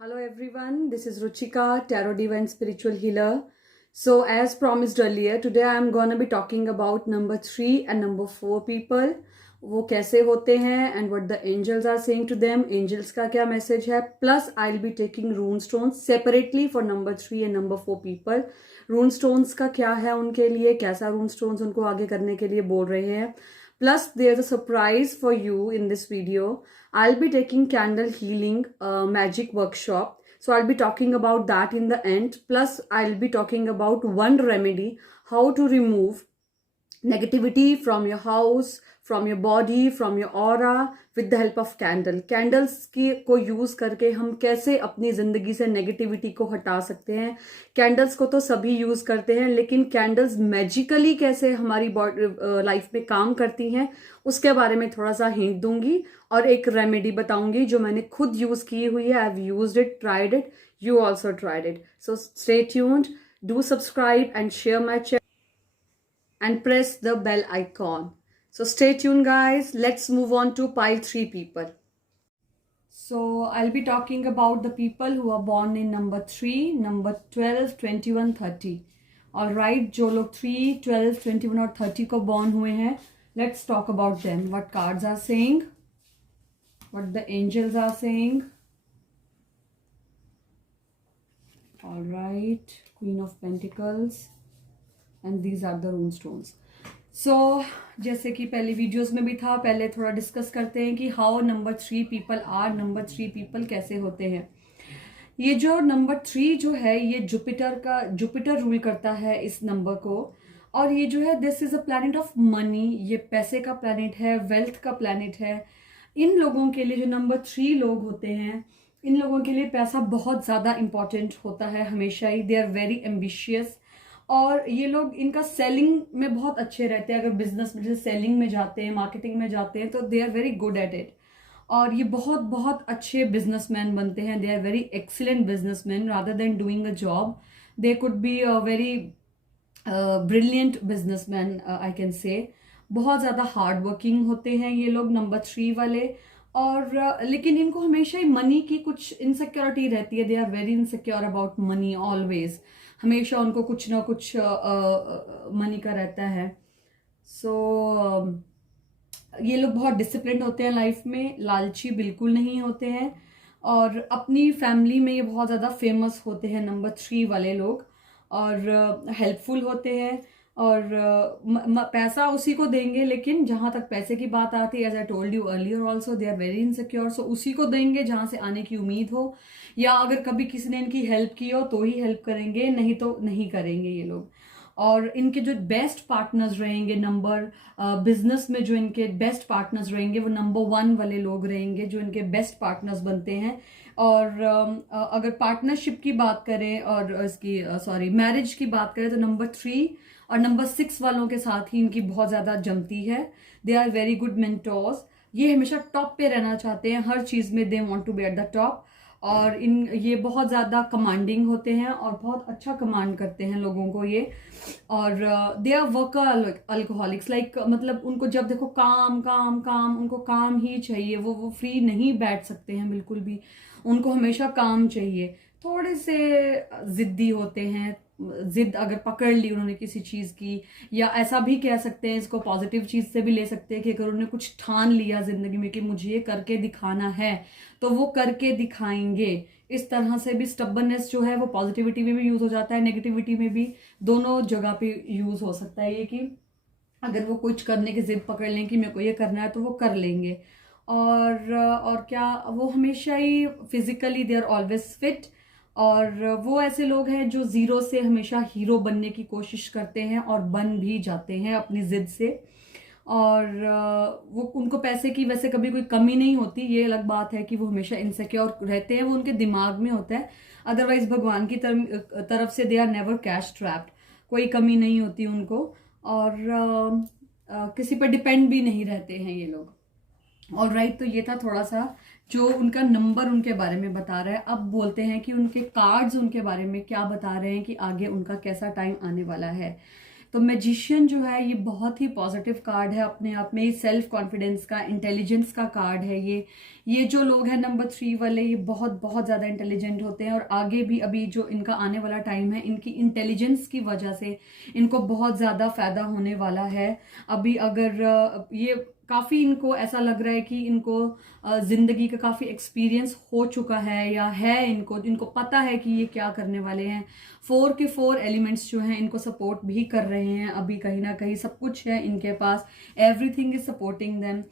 Hello everyone, this is Ruchika, Tarot Diva and Spiritual Healer. So as promised earlier, today I am going to be talking about number 3 and number 4 people. वो कैसे होते हैं and what the angels are saying to them. Angels का क्या message है. Plus I'll be taking rune stones separately for number 3 and number 4 people. Rune stones का क्या है उनके लिए, कैसा rune stones उनको आगे करने के लिए बोल रहे हैं. Plus there's a surprise for you in this video. I'll be taking candle healing magic workshop. So I'll be talking about that in the end. Plus I'll be talking about one remedy, how to remove negativity from your house, from your body, from your aura with the help of candle. Candles को use करके हम कैसे अपनी जिंदगी से negativity को हटा सकते हैं. कैंडल्स को तो सभी यूज करते हैं, लेकिन कैंडल्स मैजिकली कैसे हमारी लाइफ में काम करती हैं उसके बारे में थोड़ा सा हिंट दूंगी और एक रेमेडी बताऊंगी जो मैंने खुद यूज की हुई है. I have used it, tried it, you also tried it. So stay tuned, do subscribe and share my channel and press the bell icon. So stay tuned guys. Let's move on to pile 3 people. So I'll be talking about the people who are born in number 3, number 12, 21, 30. Alright, जो लोग 3, 12, 21 और 30 को born हुए हैं, let's talk about them. What cards are saying, what the angels are saying. Alright, Queen of Pentacles. And these are the rune stones. So जैसे कि पहले videos में भी था, पहले थोड़ा डिस्कस करते हैं कि how number 3 people are. Number 3 people कैसे होते हैं. ये जो नंबर 3 जो है, ये जुपिटर रूल करता है इस नंबर को. और ये जो है, this is a planet of money. ये पैसे का प्लैनेट है, वेल्थ का प्लैनेट है. इन लोगों के लिए, जो नंबर 3 लोग होते हैं, इन लोगों के लिए पैसा बहुत ज़्यादा इंपॉर्टेंट होता है हमेशा ही. They are very ambitious. और ये लोग, इनका सेलिंग में बहुत अच्छे रहते हैं. अगर बिजनेस में जैसे सेलिंग में जाते हैं, मार्केटिंग में जाते हैं, तो they are very good at it. और ये बहुत बहुत अच्छे बिजनेसमैन बनते हैं. They are very excellent businessman. Rather than doing a job, they could be a very brilliant businessman, I can say. बहुत ज़्यादा हार्ड वर्किंग होते हैं ये लोग, नंबर 3 वाले. और लेकिन इनको हमेशा ही मनी की कुछ इनसिक्योरिटी रहती है. They are very insecure about money always. हमेशा उनको कुछ ना कुछ मनी का रहता है. सो ये लोग बहुत डिसिप्लिन होते हैं लाइफ में, लालची बिल्कुल नहीं होते हैं. और अपनी फैमिली में ये बहुत ज़्यादा फेमस होते हैं नंबर 3 वाले लोग. और हेल्पफुल होते हैं. और पैसा उसी को देंगे, लेकिन जहां तक पैसे की बात आती है, as I told you earlier also, they are very insecure. So उसी को देंगे जहां से आने की उम्मीद हो, या अगर कभी किसी ने इनकी हेल्प की हो तो ही हेल्प करेंगे, नहीं तो नहीं करेंगे ये लोग. और इनके जो बेस्ट पार्टनर्स रहेंगे, बिजनेस में जो इनके बेस्ट पार्टनर्स रहेंगे, वो नंबर 1 वाले लोग रहेंगे जो इनके बेस्ट पार्टनर्स बनते हैं. और अगर पार्टनरशिप की बात करें और इसकी मैरिज की बात करें, तो नंबर 3 और नंबर 6 वालों के साथ ही इनकी बहुत ज़्यादा जमती है. They are very good mentors. ये हमेशा टॉप पे रहना चाहते हैं हर चीज़ में. They want to be at the top. और ये बहुत ज़्यादा कमांडिंग होते हैं और बहुत अच्छा कमांड करते हैं लोगों को ये. और they are worker alcoholics. Like मतलब उनको जब देखो काम काम काम, उनको काम ही चाहिए. वो फ्री नहीं बैठ सकते हैं बिल्कुल भी. उनको हमेशा काम चाहिए. थोड़े से जिद्दी होते हैं. जिद अगर पकड़ ली उन्होंने किसी चीज़ की, या ऐसा भी कह सकते हैं, इसको पॉजिटिव चीज़ से भी ले सकते हैं कि अगर उन्होंने कुछ ठान लिया जिंदगी में कि मुझे ये करके दिखाना है, तो वो करके दिखाएंगे. इस तरह से भी स्टबर्नेस जो है वो पॉजिटिविटी में भी यूज हो जाता है, नेगेटिविटी में भी. दोनों जगह पे यूज हो सकता है ये कि अगर वो कुछ करने की जिद पकड़ लें कि मेरे को ये करना है, तो वो कर लेंगे. और क्या, वो हमेशा ही physically they are always fit. और वो ऐसे लोग हैं जो जीरो से हमेशा हीरो बनने की कोशिश करते हैं और बन भी जाते हैं अपनी जिद से. और वो, उनको पैसे की वैसे कभी कोई कमी नहीं होती. ये अलग बात है कि वो हमेशा इनसिक्योर रहते हैं, वो उनके दिमाग में होता है. अदरवाइज भगवान की तरफ से they are never cash trapped. कोई कमी नहीं होती उनको. और किसी पर डिपेंड भी नहीं रहते हैं ये लोग. ऑलराइट, तो ये था थोड़ा सा जो उनका नंबर उनके बारे में बता रहा है. अब बोलते हैं कि उनके कार्ड्स उनके बारे में क्या बता रहे हैं कि आगे उनका कैसा टाइम आने वाला है. तो मैजिशियन जो है ये बहुत ही पॉजिटिव कार्ड है अपने आप में, सेल्फ कॉन्फिडेंस का, इंटेलिजेंस का कार्ड है ये जो लोग हैं नंबर 3 वाले, ये बहुत बहुत ज़्यादा इंटेलिजेंट होते हैं, और आगे भी अभी जो इनका आने वाला टाइम है, इनकी इंटेलिजेंस की वजह से इनको बहुत ज़्यादा फायदा होने वाला है। अभी अगर ये काफ़ी इनको ऐसा लग रहा है कि इनको जिंदगी का काफ़ी एक्सपीरियंस हो चुका है, या है इनको पता है कि ये क्या करने वाले हैं। 4 के 4 एलिमेंट्स जो हैं इनको सपोर्ट भी कर रहे हैं, अभी कहीं ना कहीं सब कुछ है इनके पास, everything is supporting them.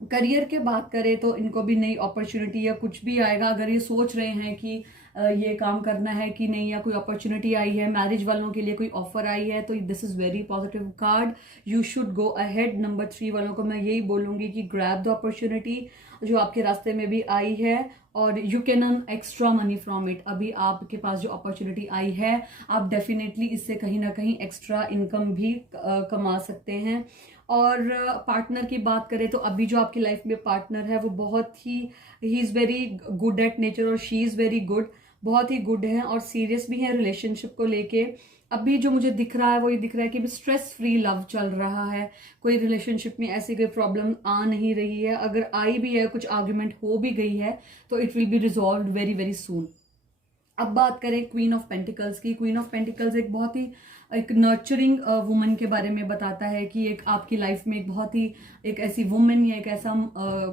Career के बात करें तो इनको भी नई अपॉर्चुनिटी या कुछ भी आएगा, अगर ये सोच रहे हैं कि ये काम करना है कि नहीं, या कोई अपॉर्चुनिटी आई है, मैरिज वालों के लिए कोई ऑफर आई है, तो this is very positive card, you should go ahead. Number 3 वालों को मैं यही बोलूंगी कि ग्रैब द अपॉर्चुनिटी जो आपके रास्ते में भी आई है, और you can earn extra money from it. अभी आपके पास जो अपॉर्चुनिटी आई है, आप डेफिनेटली इससे कहीं ना कहीं एक्स्ट्रा इनकम भी कमा सकते हैं। और पार्टनर की बात करें तो अभी जो आपकी लाइफ में पार्टनर है वो बहुत ही, he is very good at nature, और शी इज़ वेरी गुड, बहुत ही गुड है और सीरियस भी है रिलेशनशिप को लेके। अभी जो मुझे दिख रहा है वो ये दिख रहा है कि स्ट्रेस फ्री लव चल रहा है, कोई रिलेशनशिप में ऐसी कोई प्रॉब्लम आ नहीं रही है, अगर आई भी है, कुछ आर्ग्यूमेंट हो भी गई है, तो it will be resolve very very soon. अब बात करें क्वीन ऑफ पेंटिकल्स की। क्वीन ऑफ पेंटिकल्स एक बहुत ही एक नर्चरिंग वुमन के बारे में बताता है कि एक आपकी लाइफ में एक बहुत ही एक ऐसी वुमन या एक ऐसा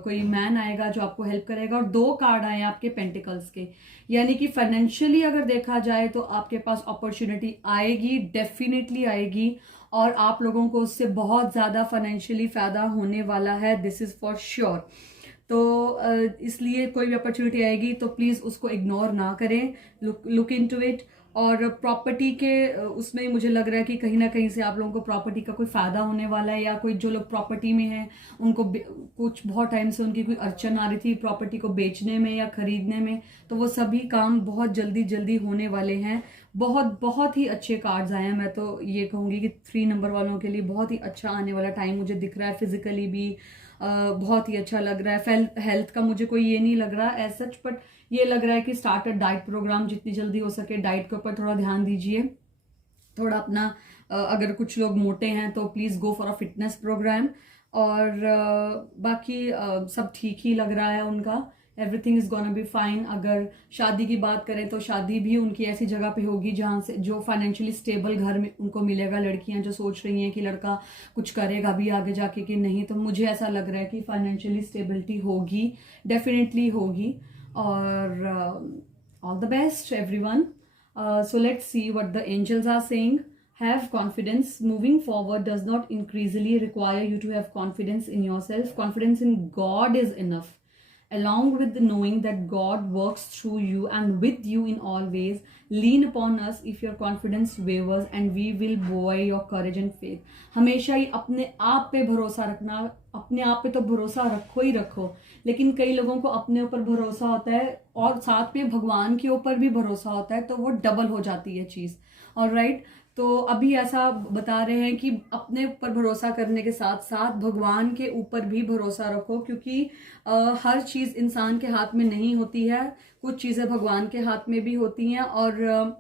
कोई मैन आएगा जो आपको हेल्प करेगा। और 2 कार्ड आए आपके पेंटिकल्स के, यानी कि फाइनेंशियली अगर देखा जाए तो आपके पास अपॉर्चुनिटी आएगी, डेफिनेटली आएगी, और आप लोगों को उससे बहुत ज़्यादा फाइनेंशियली फायदा होने वाला है, दिस इज़ फॉर श्योर। तो इसलिए कोई भी अपॉर्चुनिटी आएगी तो प्लीज़ उसको इग्नोर ना करें, लुक इनटू इट। और प्रॉपर्टी के उसमें मुझे लग रहा है कि कहीं ना कहीं से आप लोगों को प्रॉपर्टी का कोई फ़ायदा होने वाला है, या कोई जो लोग प्रॉपर्टी में हैं उनको कुछ बहुत टाइम से उनकी कोई अड़चन आ रही थी प्रॉपर्टी को बेचने में या खरीदने में, तो वो सभी काम बहुत जल्दी जल्दी होने वाले हैं। बहुत बहुत ही अच्छे कार्ड्स आए हैं, मैं तो ये कहूँगी कि 3 नंबर वालों के लिए बहुत ही अच्छा आने वाला टाइम मुझे दिख रहा है। फिजिकली भी बहुत ही अच्छा लग रहा है, हेल्थ का मुझे कोई ये नहीं लग रहा एज सच, बट ये लग रहा है कि स्टार्ट अ डाइट प्रोग्राम, जितनी जल्दी हो सके डाइट के ऊपर थोड़ा ध्यान दीजिए, थोड़ा अपना अगर कुछ लोग मोटे हैं तो please go for a fitness programme. और बाकी सब ठीक ही लग रहा है उनका, everything is gonna be fine. अगर शादी की बात करें तो शादी भी उनकी ऐसी जगह पे होगी जहाँ से जो फाइनेंशियली स्टेबल घर में उनको मिलेगा। लड़कियां जो सोच रही हैं कि लड़का कुछ करेगा भी आगे जाके कि नहीं, तो मुझे ऐसा लग रहा है कि फाइनेंशियली स्टेबिलिटी होगी, डेफिनेटली होगी। और all the best everyone. So let's see what the angels are saying. Have confidence. Moving forward does not increasingly require you to have confidence in yourself. Confidence in God is enough. Along with the knowing that God works through you and with you in all ways, lean upon us if your confidence wavers and we will buoy your courage and faith. हमेशा ही अपने आप पे भरोसा रखना, अपने आप पे तो भरोसा रखो ही रखो, लेकिन कई लोगों को अपने ऊपर भरोसा होता है और साथ में भगवान के ऊपर भी भरोसा होता है, तो वो डबल हो जाती है चीज़। ऑलराइट, तो अभी ऐसा बता रहे हैं कि अपने ऊपर भरोसा करने के साथ साथ भगवान के ऊपर भी भरोसा रखो, क्योंकि हर चीज़ इंसान के हाथ में नहीं होती है, कुछ चीज़ें भगवान के हाथ में भी होती हैं। और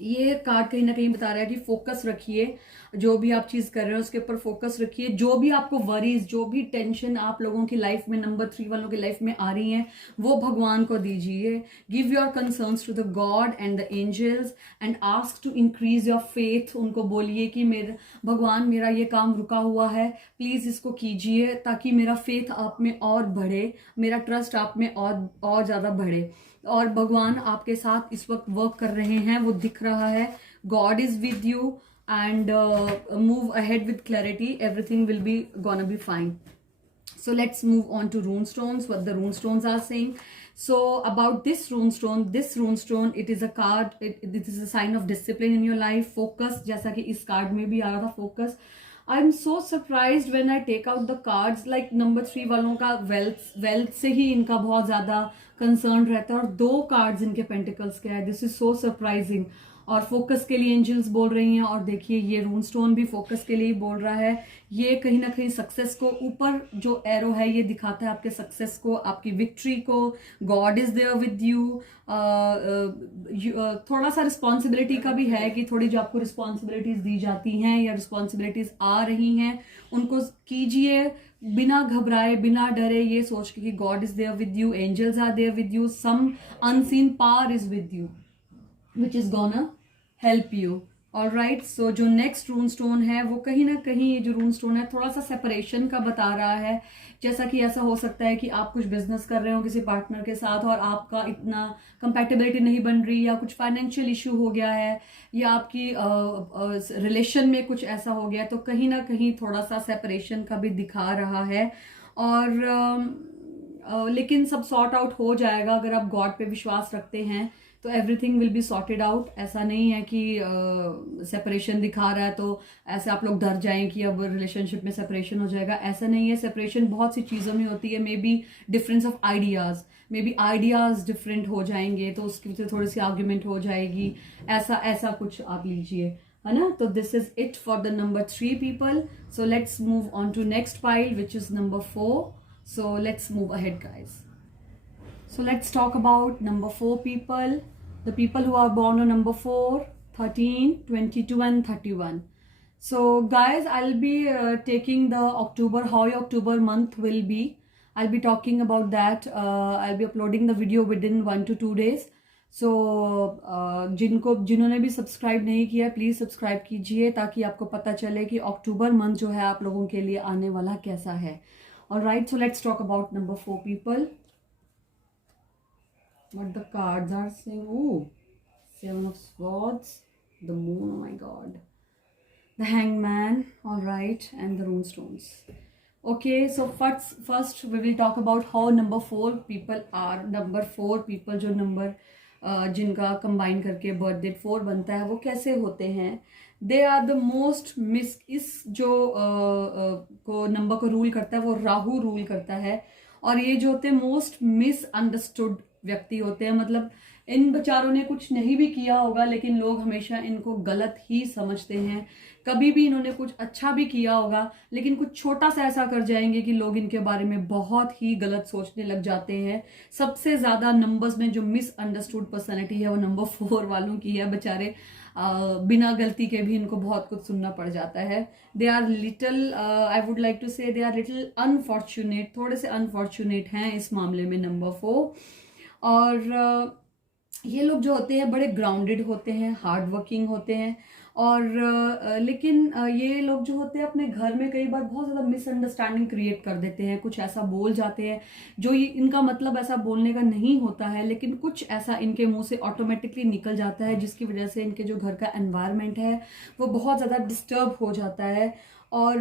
ये कार्ड कहीं ना कहीं बता रहा है कि फोकस रखिए, जो भी आप चीज़ कर रहे हो उसके ऊपर फोकस रखिए। जो भी आपको वरीज, जो भी टेंशन आप लोगों की लाइफ में, नंबर 3 वालों की लाइफ में आ रही हैं, वो भगवान को दीजिए। Give your concerns to the God and the angels and ask to increase your faith. उनको बोलिए कि मेरा भगवान, मेरा ये काम रुका हुआ है, प्लीज़ इसको कीजिए ताकि मेरा फेथ आप में और बढ़े, मेरा ट्रस्ट आप में और ज़्यादा बढ़े। और भगवान आपके साथ इस वक्त वर्क कर रहे हैं, वो दिख रहा है। God is with you and move ahead with clarity, everything will B gonna be fine. So let's move on to rune stones, what the rune stones are saying. So about this rune stone, it is a card, it is a sign of discipline in your life, focus, जैसा कि इस card में भी आ रहा था focus. I'm so surprised when I take out the cards, like number 3 वालों का wealth से ही इनका बहुत ज़्यादा कंसर्न रहता है, और 2 कार्ड्स इनके पेंटिकल्स के है, दिस इज सो सरप्राइजिंग। और फोकस के लिए एंजल्स बोल रही हैं। और देखिए ये रून स्टोन भी फोकस के लिए बोल रहा है। ये कहीं ना कहीं सक्सेस को, ऊपर जो एरो है ये दिखाता है आपके सक्सेस को, आपकी विक्ट्री को। God is there with you. थोड़ा सा रिस्पॉन्सिबिलिटी का भी है कि थोड़ी जो आपको रिस्पॉन्सिबिलिटीज दी जाती हैं या रिस्पॉन्सिबिलिटीज आ रही हैं उनको कीजिए बिना घबराए, बिना डरे, ये सोच के कि God is there with you, angels are there with you, some unseen power is with you which is gonna help you. Alright, so जो नेक्स्ट रून स्टोन है वो कहीं ना कहीं, ये जो रून स्टोन है थोड़ा सा सेपरेशन का बता रहा है। जैसा कि ऐसा हो सकता है कि आप कुछ बिजनेस कर रहे हो किसी पार्टनर के साथ और आपका इतना कंपैटिबिलिटी नहीं बन रही, या कुछ फाइनेंशियल इशू हो गया है, या आपकी रिलेशन में कुछ ऐसा हो गया है, तो कहीं ना कहीं थोड़ा सा सेपरेशन का भी दिखा रहा है। और लेकिन सब सॉर्ट आउट हो जाएगा अगर आप गॉड पे विश्वास रखते हैं, तो everything will be sorted out. ऐसा नहीं है कि सेपरेशन दिखा रहा है तो ऐसे आप लोग डर जाएं कि अब रिलेशनशिप में सेपरेशन हो जाएगा, ऐसा नहीं है। सेपरेशन बहुत सी चीज़ों में होती है, may be difference of ideas, may be ideas different हो जाएंगे तो उसकी वजह से थोड़ी सी आर्ग्यूमेंट हो जाएगी, ऐसा कुछ आप लीजिए, है ना। तो this is it for the number 3 people. So let's move on to next pile which is number 4. So let's move ahead, guys. So let's talk about number 4 people. The people who are born on number 4, 13, 22 and 31. So guys, I'll be taking the October, how your October month will be. I'll be talking about that. I'll be uploading the video within 1 to 2 days. So जिन्होंने भी subscribe नहीं किया please subscribe कीजिए ताकि आपको पता चले कि अक्टूबर मंथ जो है आप लोगों के लिए आने वाला कैसा है। Alright, so let's talk about number 4 people. What the cards are saying. Ooh, 7 of Swords, the Moon, oh my god, the Hangman, alright, and the Runestones. Okay, so first we will talk about how number 4 people are. Number 4 people जो number जिनका combine करके birth date 4 बनता है वो कैसे होते हैं। They are the most miss, इस जो को नंबर को रूल करता है वो राहु रूल करता है। और ये जो होते हैं मोस्ट मिसअंडरस्टूड व्यक्ति होते हैं, मतलब इन बेचारों ने कुछ नहीं भी किया होगा लेकिन लोग हमेशा इनको गलत ही समझते हैं। कभी भी इन्होंने कुछ अच्छा भी किया होगा लेकिन कुछ छोटा सा ऐसा कर जाएंगे कि लोग इनके बारे में बहुत ही गलत सोचने लग जाते हैं। सबसे ज्यादा नंबर्स में जो मिसअंडरस्टूड पर्सनैलिटी है वो नंबर 4 वालों की है। बेचारे बिना गलती के भी इनको बहुत कुछ सुनना पड़ जाता है। They are little, I would like to say they are little unfortunate, थोड़े से अनफॉर्चुनेट हैं इस मामले में नंबर 4। और ये लोग जो होते हैं बड़े ग्राउंडेड होते हैं, हार्ड वर्किंग होते हैं। और लेकिन ये लोग जो होते हैं अपने घर में कई बार बहुत ज़्यादा मिसअंडरस्टैंडिंग क्रिएट कर देते हैं, कुछ ऐसा बोल जाते हैं जो ये इनका मतलब ऐसा बोलने का नहीं होता है, लेकिन कुछ ऐसा इनके मुंह से ऑटोमेटिकली निकल जाता है जिसकी वजह से इनके जो घर का एनवायरनमेंट है वो बहुत ज़्यादा डिस्टर्ब हो जाता है। और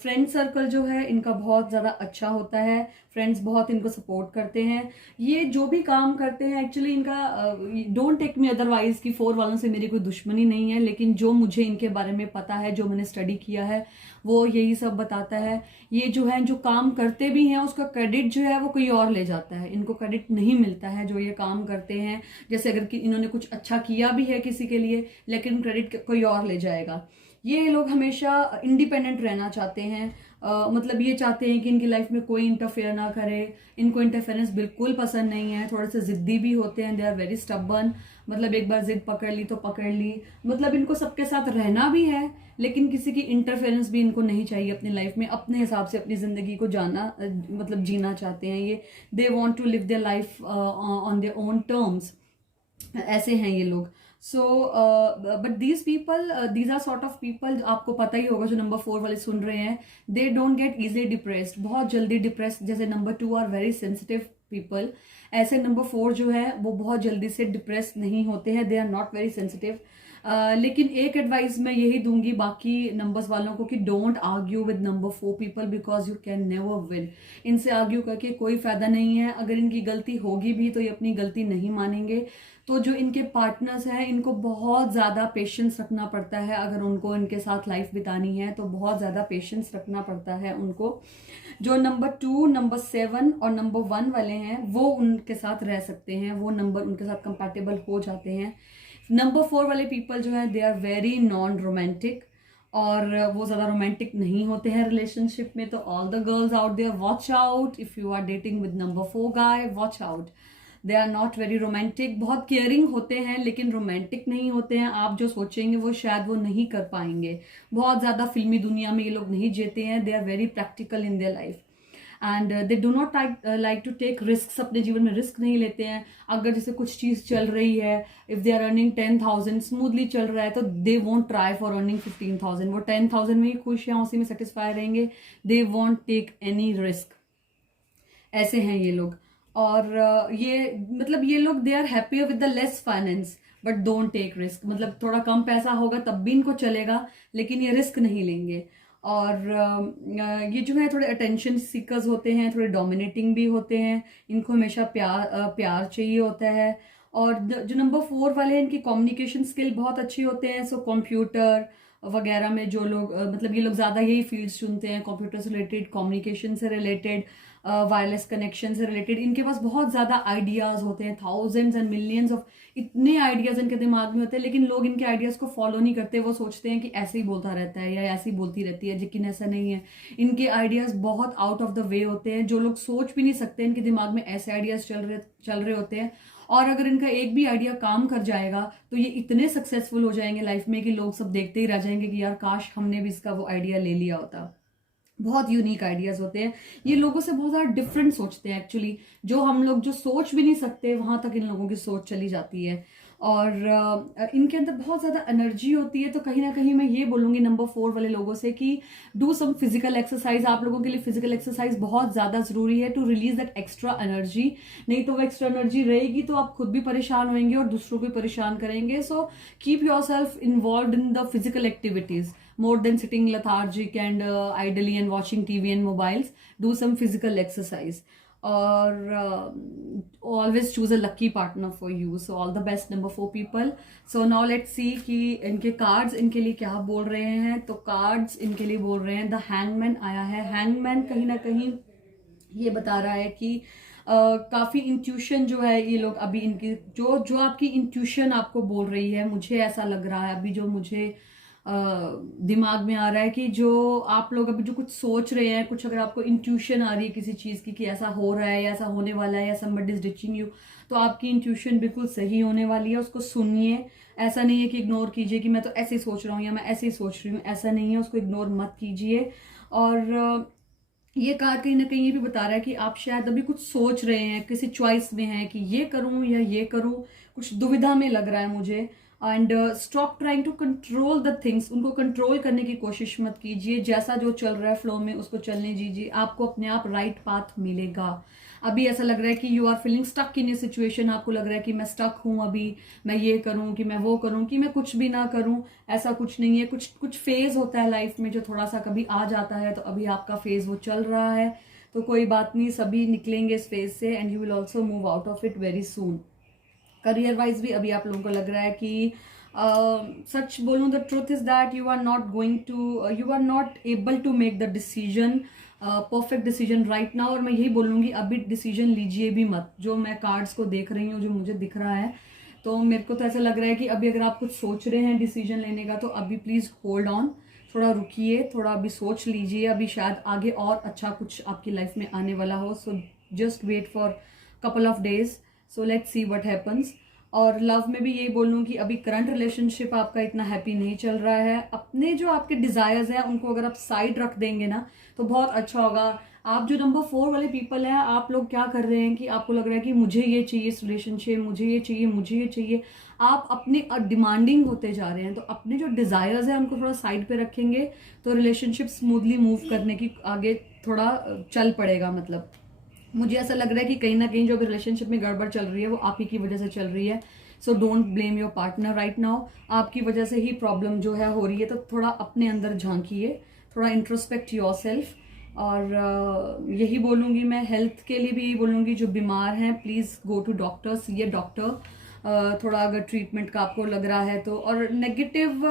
फ्रेंड सर्कल जो है इनका बहुत ज़्यादा अच्छा होता है, फ्रेंड्स बहुत इनको सपोर्ट करते हैं। ये जो भी काम करते हैं एक्चुअली इनका, डोंट टेक मी अदरवाइज कि 4 वालों से मेरी कोई दुश्मनी नहीं है, लेकिन जो मुझे इनके बारे में पता है, जो मैंने स्टडी किया है वो यही सब बताता है। ये जो है जो काम करते भी हैं उसका क्रेडिट जो है वो कोई और ले जाता है, इनको क्रेडिट नहीं मिलता है जो ये काम करते हैं। जैसे अगर कि इन्होंने कुछ अच्छा किया भी है किसी के लिए लेकिन क्रेडिट कोई और ले जाएगा। ये लोग हमेशा इंडिपेंडेंट रहना चाहते हैं, मतलब ये चाहते हैं कि इनकी लाइफ में कोई इंटरफेयर ना करे, इनको इंटरफेरेंस बिल्कुल पसंद नहीं है। थोड़े से जिद्दी भी होते हैं, दे आर वेरी स्टबर्न, मतलब एक बार जिद पकड़ ली तो पकड़ ली। मतलब इनको सबके साथ रहना भी है लेकिन किसी की इंटरफेरेंस भी इनको नहीं चाहिए अपनी लाइफ में। अपने हिसाब से अपनी जिंदगी को जाना, मतलब जीना चाहते हैं ये। They want to live their life on their own terms, ऐसे हैं ये लोग। So but these people, these are sort of people, आपको पता ही होगा जो नंबर 4 वाले सुन रहे हैं, they don't get easily depressed, बहुत जल्दी डिप्रेस्ड। जैसे number 2 are very sensitive people, ऐसे नंबर 4 जो है वो बहुत जल्दी से डिप्रेस नहीं होते हैं, they are not very sensitive. लेकिन एक एडवाइस मैं यही दूंगी बाकी नंबर्स वालों को कि don't argue with number 4 people because you can never win. इनसे आर्ग्यू करके कोई फायदा नहीं है। अगर इनकी गलती होगी भी तो ये अपनी गलती नहीं मानेंगे। तो जो इनके पार्टनर्स हैं इनको बहुत ज़्यादा पेशेंस रखना पड़ता है। अगर उनको इनके साथ लाइफ बितानी है तो बहुत ज़्यादा पेशेंस रखना पड़ता है उनको। जो नंबर 2, नंबर 7 और नंबर 1 वाले हैं वो उनके साथ रह सकते हैं, वो नंबर उनके साथ कंपैटिबल हो जाते हैं। नंबर 4 वाले पीपल जो है they are very non romantic, और वो ज़्यादा रोमांटिक नहीं होते हैं रिलेशनशिप में। तो all the girls out there, watch out if you are dating with number 4 guy, watch out. They are not very romantic, बहुत केयरिंग होते हैं लेकिन रोमांटिक नहीं होते हैं। आप जो सोचेंगे वो शायद वो नहीं कर पाएंगे। बहुत ज़्यादा फिल्मी दुनिया में ये लोग नहीं जीते हैं। They are very practical in their life and they do not like to take risk. अपने जीवन में रिस्क नहीं लेते हैं। अगर जैसे कुछ चीज चल रही है, if they are earning 10,000, smoothly चल रहा है, तो they won't try for earning 15,000। वो 10,000 में ही खुश हैं, उसी में सेटिस्फाई रहेंगे। They won't take any risk. ऐसे हैं ये लोग। और ये मतलब ये लोग they are happier with the less finance but don't take risk. मतलब थोड़ा कम पैसा होगा तब भी इनको चलेगा, लेकिन ये रिस्क नहीं लेंगे। और ये जो है थोड़े अटेंशन सीकर्स होते हैं, थोड़े डोमिनेटिंग भी होते हैं। इनको हमेशा प्यार चाहिए होता है। और जो नंबर 4 वाले हैं इनकी कम्युनिकेशन स्किल बहुत अच्छी होते हैं। सो कंप्यूटर वगैरह में जो लोग मतलब ये लोग ज़्यादा यही फील्ड्स चुनते हैं, कंप्यूटर से रिलेटेड, कम्युनिकेशन से रिलेटेड, वायरलेस कनेक्शन से रिलेटेड। इनके पास बहुत ज़्यादा आइडियाज़ होते हैं, थाउजेंड्स एंड मिलियंस ऑफ, इतने आइडियाज़ इनके दिमाग में होते हैं, लेकिन लोग इनके आइडियाज़ को फॉलो नहीं करते। वो सोचते हैं कि ऐसे ही बोलता रहता है या ऐसे ही बोलती रहती है, लेकिन ऐसा नहीं है। इनके आइडियाज़ बहुत आउट ऑफ द वे होते हैं। जो लोग सोच भी नहीं सकते, इनके दिमाग में ऐसे आइडियाज़ चल रहे होते हैं। और अगर इनका एक भी आइडिया काम कर जाएगा तो ये इतने सक्सेसफुल हो जाएंगे लाइफ में कि लोग सब देखते ही रह जाएंगे कि यार काश हमने भी इसका वो आइडिया ले लिया होता। बहुत यूनिक आइडियाज होते हैं। ये लोगों से बहुत ज़्यादा डिफरेंट सोचते हैं एक्चुअली। जो हम लोग जो सोच भी नहीं सकते वहां तक इन लोगों की सोच चली जाती है। और इनके अंदर बहुत ज़्यादा एनर्जी होती है। तो कहीं ना कहीं मैं ये बोलूँगी नंबर 4 वाले लोगों से कि डू सम फिजिकल एक्सरसाइज। आप लोगों के लिए फिजिकल एक्सरसाइज बहुत ज़्यादा ज़रूरी है to release that extra energy. नहीं तो वो एक्स्ट्रा एनर्जी रहेगी तो आप खुद भी परेशान होंगे और दूसरों को भी परेशान करेंगे। So keep your self involve in the physical activities more than sitting lethargic and idly and watching TV and mobiles. Do some physical exercise or always choose a lucky partner for you. So all the best number 4 people. So now let's see कि इनके cards इनके लिए क्या बोल रहे हैं। तो cards इनके लिए बोल रहे हैं द हैंगमैन आया है। हैंगमैन कहीं ना कहीं ये बता रहा है कि काफ़ी इंट्यूशन जो है ये लोग अभी इनकी जो आपकी इंट्यूशन आपको बोल रही है, मुझे ऐसा लग रहा है अभी जो मुझे दिमाग में आ रहा है कि जो आप लोग अभी जो कुछ सोच रहे हैं, कुछ अगर आपको इंट्यूशन आ रही है किसी चीज़ की कि ऐसा हो रहा है या ऐसा होने वाला है या somebody is ditching you, तो आपकी इंट्यूशन बिल्कुल सही होने वाली है। उसको सुनिए। ऐसा नहीं है कि इग्नोर कीजिए कि मैं तो ऐसे ही सोच रहा हूँ या मैं ऐसे ही सोच रही हूँ, ऐसा नहीं है। उसको इग्नोर मत कीजिए। और ये कार्ड कहीं ना कहीं ये भी बता रहा है कि आप शायद अभी कुछ सोच रहे हैं, किसी चॉइस में हैं कि ये करूं या ये करूं, कुछ दुविधा में लग रहा है मुझे। And stop trying to control the things. उनको कंट्रोल करने की कोशिश मत कीजिए। जैसा जो चल रहा है फ्लो में उसको चलने दीजिए। आपको अपने आप राइट पाथ मिलेगा। अभी ऐसा लग रहा है कि you are feeling stuck in a situation. आपको लग रहा है कि मैं स्टक हूं, अभी मैं ये करूं कि मैं वो करूं कि मैं कुछ भी ना करूं। ऐसा कुछ नहीं है। कुछ फेज होता है लाइफ में जो थोड़ा सा कभी आ जाता है। तो अभी आपका फेज वो चल रहा है, तो कोई बात नहीं, सभी निकलेंगे इस फेज से and you will also move out of it very soon. Career wise भी अभी आप लोगों को लग रहा है कि सच बोलूं, the truth is that you are not able to make the decision, perfect decision right now. और मैं यही बोलूंगी अभी डिसीजन लीजिए भी मत। जो मैं कार्ड्स को देख रही हूँ, जो मुझे दिख रहा है, तो मेरे को तो ऐसा लग रहा है कि अभी अगर आप कुछ सोच रहे हैं डिसीजन लेने का, तो अभी प्लीज होल्ड ऑन, थोड़ा रुकिए, थोड़ा अभी सोच लीजिए। अभी शायद आगे और अच्छा कुछ आपकी लाइफ में आने वाला हो। So just wait for couple of days. So let's see what happens. और लव में भी यही बोलूँ कि अभी करंट रिलेशनशिप आपका इतना हैप्पी नहीं चल रहा है। अपने जो आपके डिजायर्स हैं उनको अगर आप साइड रख देंगे ना तो बहुत अच्छा होगा। आप जो नंबर 4 वाले पीपल हैं, आप लोग क्या कर रहे हैं कि आपको लग रहा है कि मुझे ये चाहिए इस रिलेशनशिप, मुझे ये चाहिए, मुझे ये चाहिए। आप अपने डिमांडिंग होते जा रहे हैं। तो अपने जो डिजायर्स हैं उनको थोड़ा साइड पे रखेंगे तो रिलेशनशिप स्मूथली मूव करने की आगे थोड़ा चल पड़ेगा। मतलब मुझे ऐसा लग रहा है कि कहीं ना कहीं जो भी रिलेशनशिप में गड़बड़ चल रही है वो आप ही की वजह से चल रही है। So don't blame your partner right now. आपकी वजह से ही प्रॉब्लम जो है हो रही है। तो थोड़ा अपने अंदर झांकिए, थोड़ा इंट्रोस्पेक्ट योर सेल्फ। और यही बोलूँगी मैं, हेल्थ के लिए भी यही बोलूँगी, जो बीमार हैं please go to doctor, see a doctor. थोड़ा अगर ट्रीटमेंट का आपको लग रहा है तो। और नेगेटिव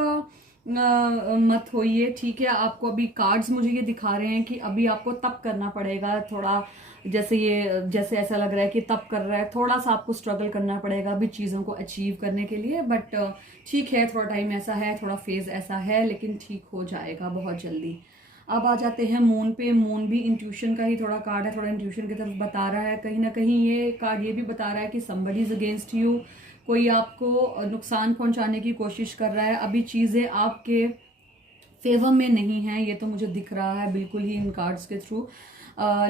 मत होइए, ठीक है। आपको अभी कार्ड्स मुझे ये दिखा रहे हैं कि अभी आपको तप करना पड़ेगा थोड़ा, जैसे ऐसा लग रहा है कि तप कर रहा है, थोड़ा सा आपको स्ट्रगल करना पड़ेगा अभी चीज़ों को अचीव करने के लिए, बट ठीक है, थोड़ा टाइम ऐसा है, थोड़ा फेज ऐसा है, लेकिन ठीक हो जाएगा बहुत जल्दी। अब आ जाते हैं मून पे। मून भी इंट्यूशन का ही थोड़ा कार्ड है, थोड़ा इंट्यूशन की तरफ बता रहा है। कहीं ना कहीं ये कार्ड ये भी बता रहा है कि somebody is against you, कोई आपको नुकसान पहुंचाने की कोशिश कर रहा है। अभी चीज़ें आपके फेवर में नहीं है, ये तो मुझे दिख रहा है बिल्कुल ही इन कार्ड्स के थ्रू।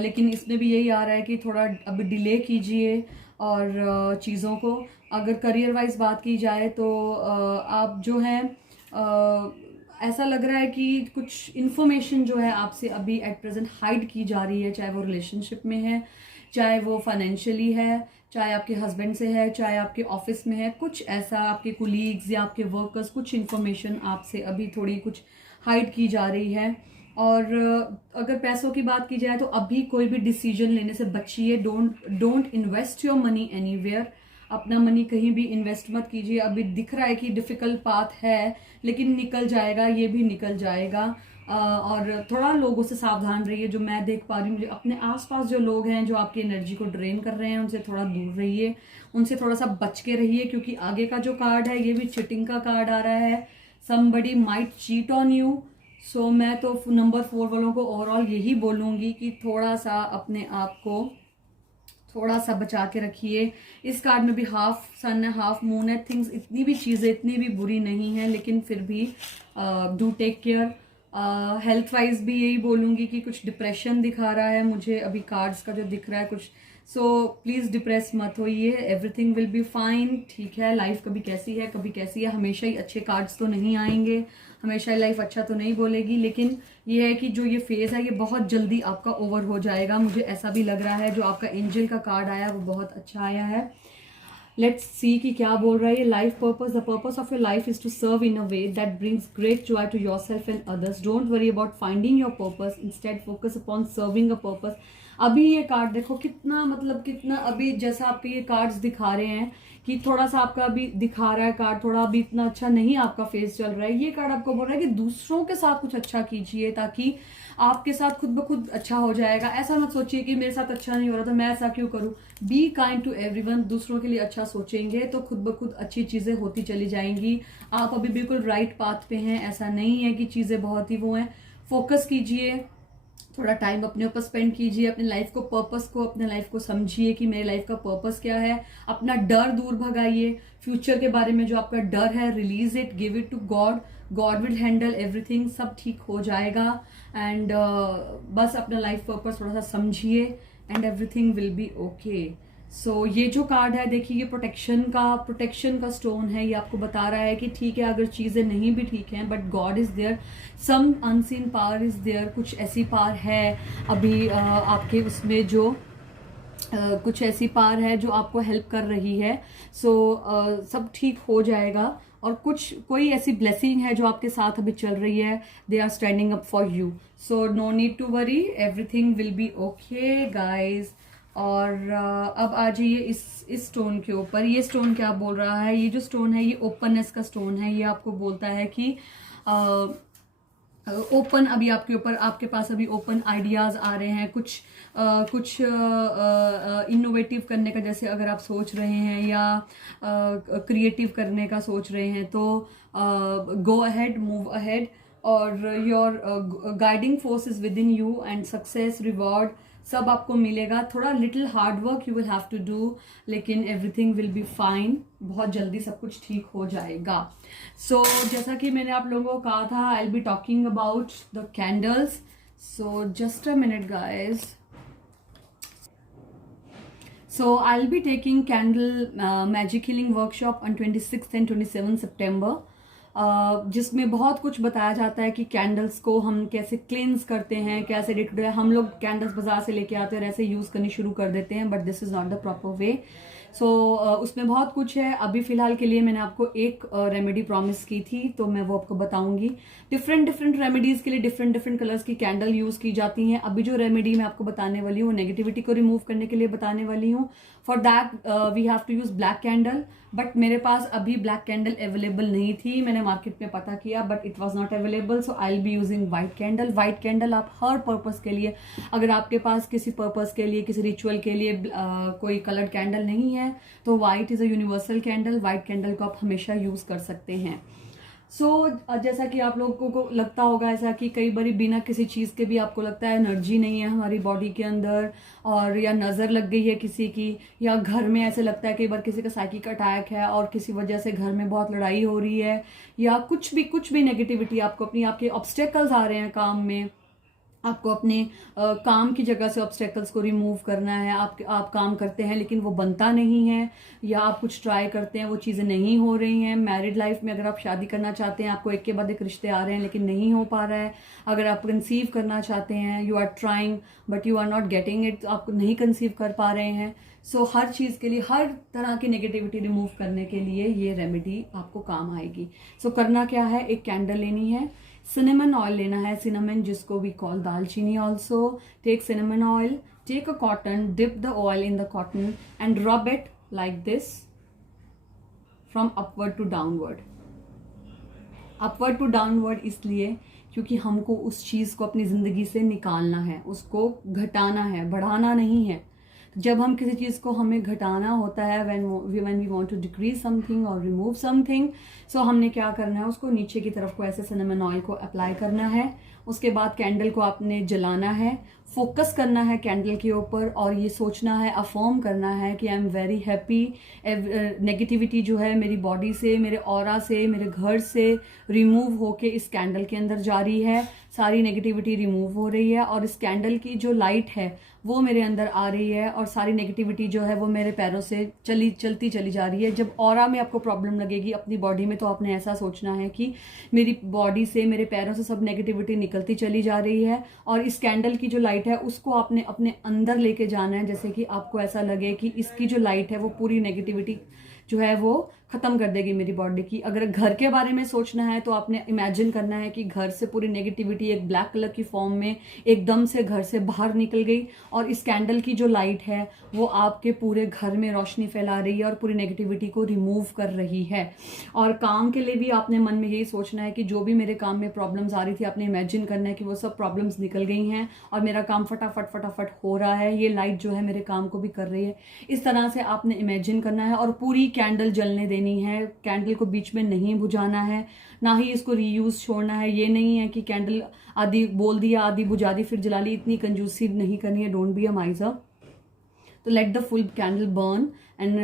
लेकिन इसमें भी यही आ रहा है कि थोड़ा अभी डिले कीजिए और चीज़ों को। अगर करियर वाइज बात की जाए तो आप जो है ऐसा लग रहा है कि कुछ इन्फॉर्मेशन जो है आपसे अभी एट प्रेजेंट हाइड की जा रही है, चाहे वो रिलेशनशिप में है, चाहे वो फाइनेंशियली है, चाहे आपके हस्बैंड से है, चाहे आपके ऑफिस में है, कुछ ऐसा आपके कुलीग्स या आपके वर्कर्स, कुछ इन्फॉर्मेशन आपसे अभी थोड़ी कुछ हाइड की जा रही है। और अगर पैसों की बात की जाए तो अभी कोई भी डिसीजन लेने से बचिए। Don't invest your money anywhere, अपना मनी कहीं भी इन्वेस्ट मत कीजिए। अभी दिख रहा है कि डिफिकल्ट पाथ है, लेकिन निकल जाएगा, ये भी निकल जाएगा। और थोड़ा लोगों से सावधान रहिए। जो मैं देख पा रही हूँ, मुझे अपने आसपास जो लोग हैं जो आपकी एनर्जी को ड्रेन कर रहे हैं, उनसे थोड़ा दूर रहिए, उनसे थोड़ा सा बच के रहिए, क्योंकि आगे का जो कार्ड है ये भी चीटिंग का कार्ड आ रहा है। somebody might cheat on you। सो मैं तो नंबर 4 वालों को ओवरऑल यही बोलूंगी कि थोड़ा सा अपने आप को थोड़ा सा बचा के रखिए। इस कार्ड में भी हाफ सन है, हाफ मून है। थिंग्स इतनी भी चीज़ें इतनी भी बुरी नहीं है, लेकिन फिर भी do take care. Health wise भी यही बोलूंगी कि कुछ डिप्रेशन दिखा रहा है मुझे अभी कार्ड्स का जो दिख रहा है कुछ। सो प्लीज़ डिप्रेस मत होइए, एवरीथिंग विल बी फाइन, ठीक है। लाइफ कभी कैसी है कभी कैसी है, हमेशा ही अच्छे कार्ड्स तो नहीं आएंगे, हमेशा ही लाइफ अच्छा तो नहीं बोलेगी, लेकिन ये है कि जो ये फेज है ये बहुत जल्दी आपका ओवर हो जाएगा, मुझे ऐसा भी लग रहा है। जो आपका एंजल का कार्ड आया वो बहुत अच्छा आया है। लेट्स सी कि क्या बोल रहा है ये। Life purpose, the purpose of your life is to serve in a way that brings great joy to yourself and others. Don't worry about finding your purpose, instead focus upon serving a purpose. अभी ये card देखो कितना, मतलब कितना अभी जैसा आपके ये कार्ड्स दिखा रहे हैं कि थोड़ा सा आपका अभी दिखा रहा है कार्ड, थोड़ा अभी इतना अच्छा नहीं आपका फेस चल रहा है। ये कार्ड आपको बोल रहा है कि दूसरों के साथ कुछ अच्छा कीजिए, ताकि आपके साथ खुद ब खुद अच्छा हो जाएगा। ऐसा मत सोचिए कि मेरे साथ अच्छा नहीं हो रहा तो मैं ऐसा क्यों करूं। बी काइंड टू एवरीवन, दूसरों के लिए अच्छा सोचेंगे तो खुद ब खुद अच्छी चीजें होती चली जाएंगी। आप अभी बिल्कुल राइट पाथ पे हैं, ऐसा नहीं है कि चीजें बहुत ही वो हैं। फोकस कीजिए, थोड़ा टाइम अपने ऊपर स्पेंड कीजिए, अपने लाइफ को पर्पस को, अपने लाइफ को समझिए कि मेरे लाइफ का पर्पस क्या है। अपना डर दूर भगाइए, फ्यूचर के बारे में जो आपका डर है release it, give it to God, God will handle everything, सब ठीक हो जाएगा। एंड बस अपना लाइफ पर्पस थोड़ा सा समझिए and everything will be okay. So ये जो कार्ड है देखिए, ये प्रोटेक्शन का स्टोन है। ये आपको बता रहा है कि ठीक है, अगर चीजें नहीं भी ठीक हैं but God is there, some unseen power is there. कुछ ऐसी पावर है अभी आपके उसमें जो कुछ ऐसी पावर है जो आपको हेल्प कर रही है। सो सब ठीक हो जाएगा। और कोई ऐसी ब्लेसिंग है जो आपके साथ अभी चल रही है, they are standing up for you. So no need to worry, everything will be okay guys. और अब आ जाइए इस स्टोन के ऊपर। ये स्टोन क्या बोल रहा है? ये जो स्टोन है ये ओपननेस का स्टोन है। ये आपको बोलता है कि ओपन, अभी आपके ऊपर, आपके पास अभी ओपन आइडियाज आ रहे हैं, कुछ इनोवेटिव करने का, जैसे अगर आप सोच रहे हैं या क्रिएटिव करने का सोच रहे हैं तो गो अहेड, मूव अहेड। और your guiding force is within you and success, reward सब आपको मिलेगा। थोड़ा little hard work you will have to do, लेकिन एवरीथिंग विल बी फाइन, बहुत जल्दी सब कुछ ठीक हो जाएगा। सो जैसा कि मैंने आप लोगों को कहा था, I will be talking about the candles. So just a minute guys. So I'll be taking candle magic healing workshop on 26th and 27th September, जिसमें बहुत कुछ बताया जाता है कि कैंडल्स को हम कैसे क्लींस करते हैं, कैसे डे हम लोग कैंडल्स बाजार से लेके आते हैं और ऐसे यूज करनी शुरू कर देते हैं, but this is not the proper way. So उसमें बहुत कुछ है। अभी फिलहाल के लिए मैंने आपको एक रेमेडी प्रॉमिस की थी, तो मैं वो आपको बताऊंगी। डिफरेंट डिफरेंट रेमेडीज के लिए डिफरेंट डिफरेंट कलर्स की कैंडल यूज की जाती हैं। अभी जो रेमेडी मैं आपको बताने वाली हूँ, नेगेटिविटी को रिमूव करने के लिए बताने वाली हूँ। For that we have to use black candle, but मेरे पास अभी ब्लैक कैंडल अवेलेबल नहीं थी। मैंने मार्केट में पता किया but it was not available, so I will be using white candle. White candle आप हर पर्पस के लिए, अगर आपके पास किसी पर्पस के लिए, किसी रिचुअल के लिए कोई कलर्ड कैंडल नहीं है, तो white is a universal candle. White candle को आप हमेशा यूज कर सकते हैं। जैसा कि आप लोगों को लगता होगा ऐसा कि कई बार बिना किसी चीज़ के भी आपको लगता है एनर्जी नहीं है हमारी बॉडी के अंदर, और या नज़र लग गई है किसी की, या घर में ऐसे लगता है कई बार किसी का साइकिक अटैक है और किसी वजह से घर में बहुत लड़ाई हो रही है, या कुछ भी नेगेटिविटी आपको अपनी, आपके ऑब्स्टेकल्स आ रहे हैं काम में, आपको अपने काम की जगह से ऑब्स्टेकल्स को रिमूव करना है। आप काम करते हैं लेकिन वो बनता नहीं है, या आप कुछ ट्राई करते हैं वो चीज़ें नहीं हो रही हैं। मैरिड लाइफ में अगर आप शादी करना चाहते हैं, आपको एक के बाद एक रिश्ते आ रहे हैं लेकिन नहीं हो पा रहा है। अगर आप कंसीव करना चाहते हैं, you are trying but you are not getting it, आप नहीं कंसीव कर पा रहे हैं। हर चीज़ के लिए, हर तरह की नेगेटिविटी रिमूव करने के लिए ये रेमेडी आपको काम आएगी। करना क्या है, एक कैंडल लेनी है, cinnamon oil लेना है, cinnamon जिसको we call दालचीनी also. Take cinnamon oil, take a cotton, dip the oil in the cotton and rub it like this from upward to downward. Upward to downward इसलिए क्योंकि हमको उस चीज़ को अपनी ज़िंदगी से निकालना है, उसको घटाना है, बढ़ाना नहीं है। जब हम किसी चीज़ को हमें घटाना होता है, when we want to decrease something or remove something, हमने क्या करना है, उसको नीचे की तरफ को ऐसे cinnamon oil को अप्लाई करना है। उसके बाद कैंडल को आपने जलाना है, फोकस करना है कैंडल के ऊपर, और ये सोचना है, अफर्म करना है कि I am very happy. Negativity जो है मेरी बॉडी से, मेरे ऑरा से, मेरे घर से रिमूव होके इस कैंडल के अंदर जा रही है। सारी नेगेटिविटी रिमूव हो रही है और इस कैंडल की जो लाइट है वो मेरे अंदर आ रही है, और सारी नेगेटिविटी जो है वो मेरे पैरों से चलती चली जा रही है। जब ऑरा में आपको प्रॉब्लम लगेगी अपनी बॉडी में, तो आपने ऐसा सोचना है कि मेरी बॉडी से, मेरे पैरों से सब नेगेटिविटी निकलती चली जा रही है, और इस कैंडल की जो लाइट है उसको आपने अपने अंदर लेके जाना है। जैसे कि आपको ऐसा लगे कि इसकी जो लाइट है वो पूरी नेगेटिविटी जो है वो खत्म कर देगी मेरी बॉडी की। अगर घर के बारे में सोचना है तो आपने इमेजिन करना है कि घर से पूरी नेगेटिविटी एक ब्लैक कलर की फॉर्म में एकदम से घर से बाहर निकल गई, और इस कैंडल की जो लाइट है वो आपके पूरे घर में रोशनी फैला रही है और पूरी नेगेटिविटी को रिमूव कर रही है। और काम के लिए भी आपने मन में यही सोचना है कि जो भी मेरे काम में प्रॉब्लम्स आ रही थी, आपने इमेजिन करना है कि वो सब प्रॉब्लम्स निकल गई हैं और मेरा काम फटाफट हो रहा है। ये लाइट जो है मेरे काम को भी कर रही है। इस तरह से आपने इमेजिन करना है और पूरी कैंडल जलने देनी है। कैंडल को बीच में नहीं बुझाना है, ना ही इसको रीयूज छोड़ना है। ये नहीं है कि कैंडल आधी बोल दिया, आधी बुझा दी, फिर जला ली। इतनी कंजूसी नहीं करनी है, डोंट बी अ माइजर। तो let the full candle burn and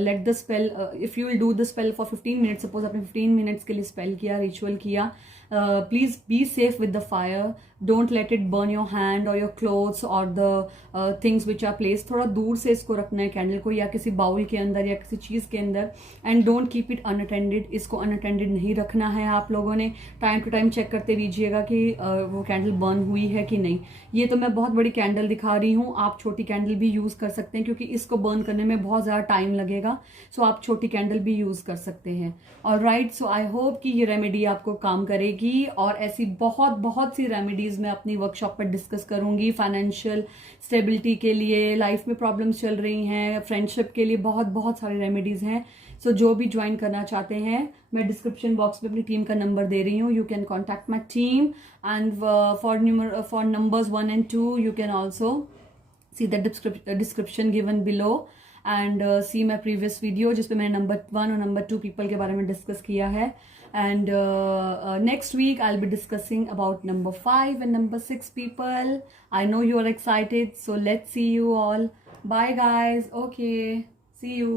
let the spell, if you will do the spell for 15 minutes, suppose आपने 15 मिनट्स के लिए स्पेल किया, रिचुअल किया, please be safe with the fire. Don't let it burn your hand और your clothes और the things which are place. थोड़ा दूर से इसको रखना है कैंडल को, या किसी बाउल के अंदर या किसी चीज़ के अंदर। And don't keep it unattended, इसको अनअटेंडेड नहीं रखना है। आप लोगों ने टाइम टू टाइम चेक करते रहिएगा कि वो कैंडल बर्न हुई है कि नहीं। ये तो मैं बहुत बड़ी कैंडल दिखा रही हूँ, आप छोटी कैंडल भी यूज़ कर सकते हैं क्योंकि इसको बर्न करने में बहुत ज़्यादा टाइम लगेगा। आप छोटी कैंडल भी यूज़ कर सकते हैं। ऑलराइट, आई होप कि ये रेमेडी आपको काम करेगी, और ऐसी बहुत सी रेमेडीज मैं अपनी वर्कशॉप पर डिस्कस करूंगी। फाइनेंशियल स्टेबिलिटी के लिए, लाइफ में प्रॉब्लम्स चल रही हैं, फ्रेंडशिप के लिए बहुत सारी रेमेडीज हैं। जो भी ज्वाइन करना चाहते हैं, मैं डिस्क्रिप्शन बॉक्स में अपनी टीम का नंबर दे रही हूँ। You can contact my team, and for numbers 1 and 2 you can also see the description given below and see my previous video जिसपे मैंने नंबर 1 और नंबर 2 पीपल के बारे में डिस्कस किया है। And next week I'll be discussing about number 5 and number 6 people. I know you are excited, so let's see you all. Bye guys. Okay, see you.